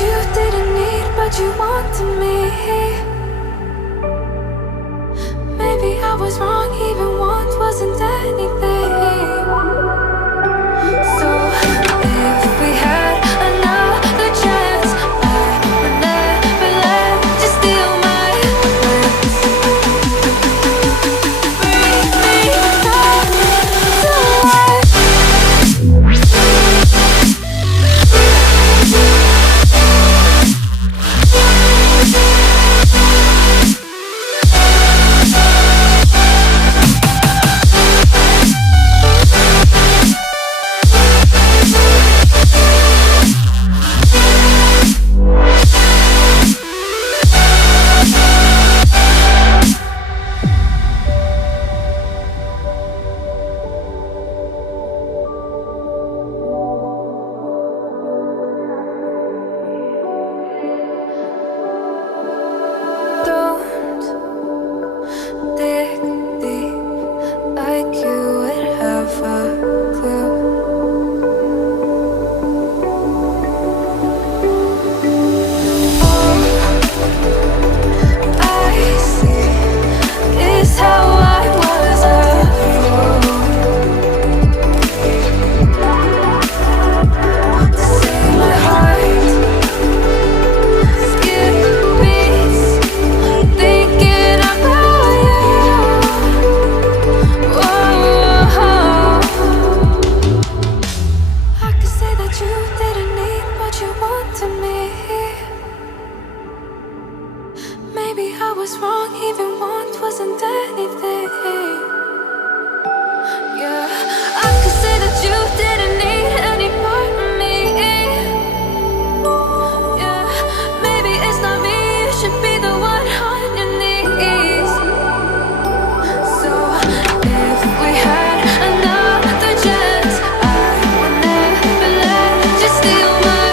you didn't need, but you wanted me. Maybe I was wrong, even want wasn't anything. So if we had another chance, I would never let you steal my glance. Bring me back to life. Don't dig deep like you would have a clue. All I see is how I was a fool to see my heart skip beats thinking about you. Whoa. I could say that you didn't need, but you wanted me. Maybe I was wrong, even want wasn't anything. Yeah, I could say that you didn't need any part of me. Yeah, maybe it's not me, you should be the one on your knees. So if we had another chance, I would never let you steal my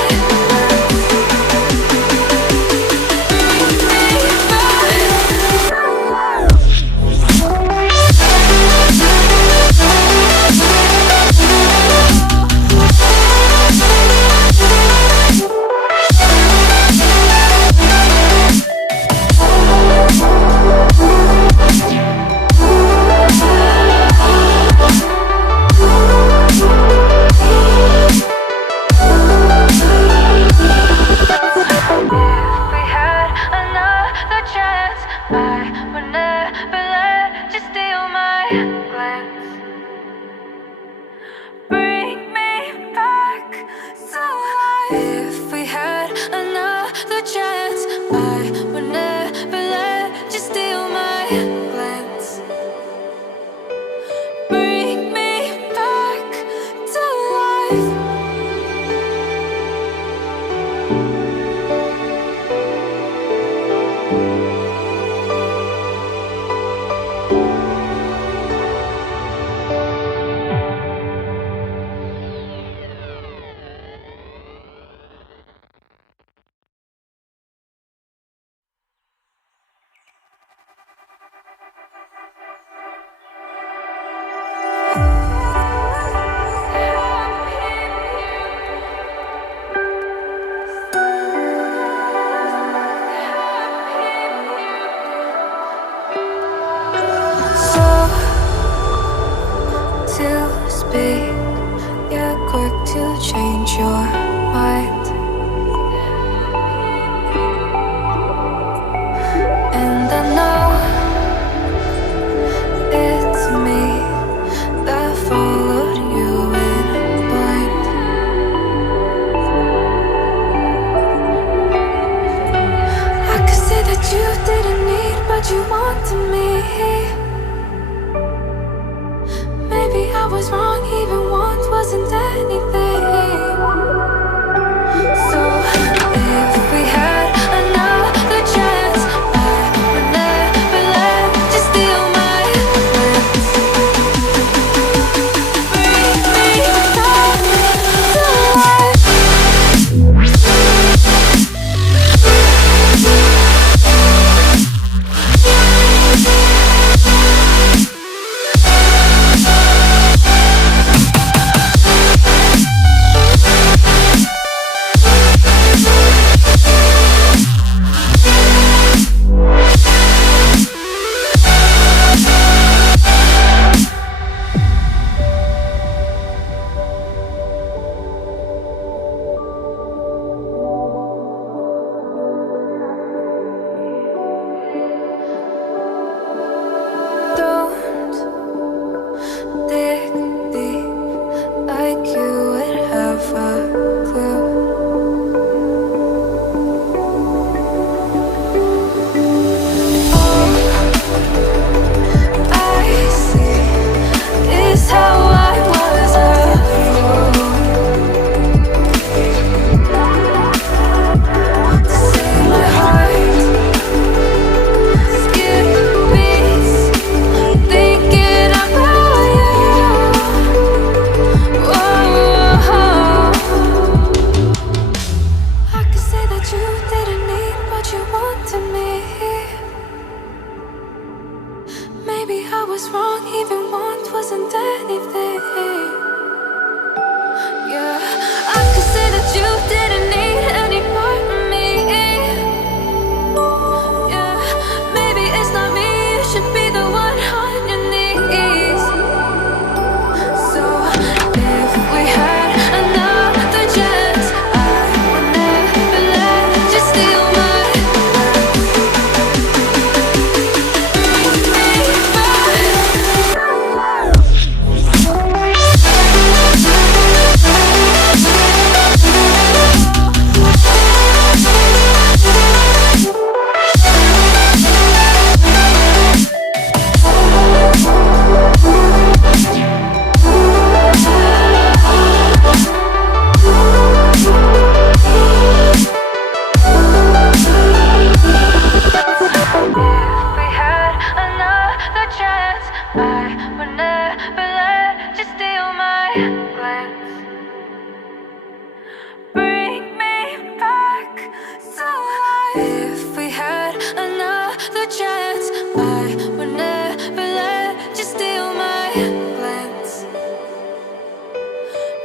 If we had another chance, I would never let you steal my glance. Bring me back to life. If we had another chance, I would never let you steal my glance. Bring me back to life. So to speak, you're quick to change your mind. And I know it's me that followed you in blind. I could say that you didn't need, but you wanted me. Maybe I was wrong, even want wasn't anything. So if we had another chance, I would never let you steal my glance. Bring me back to life.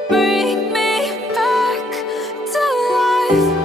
Bring me back to life.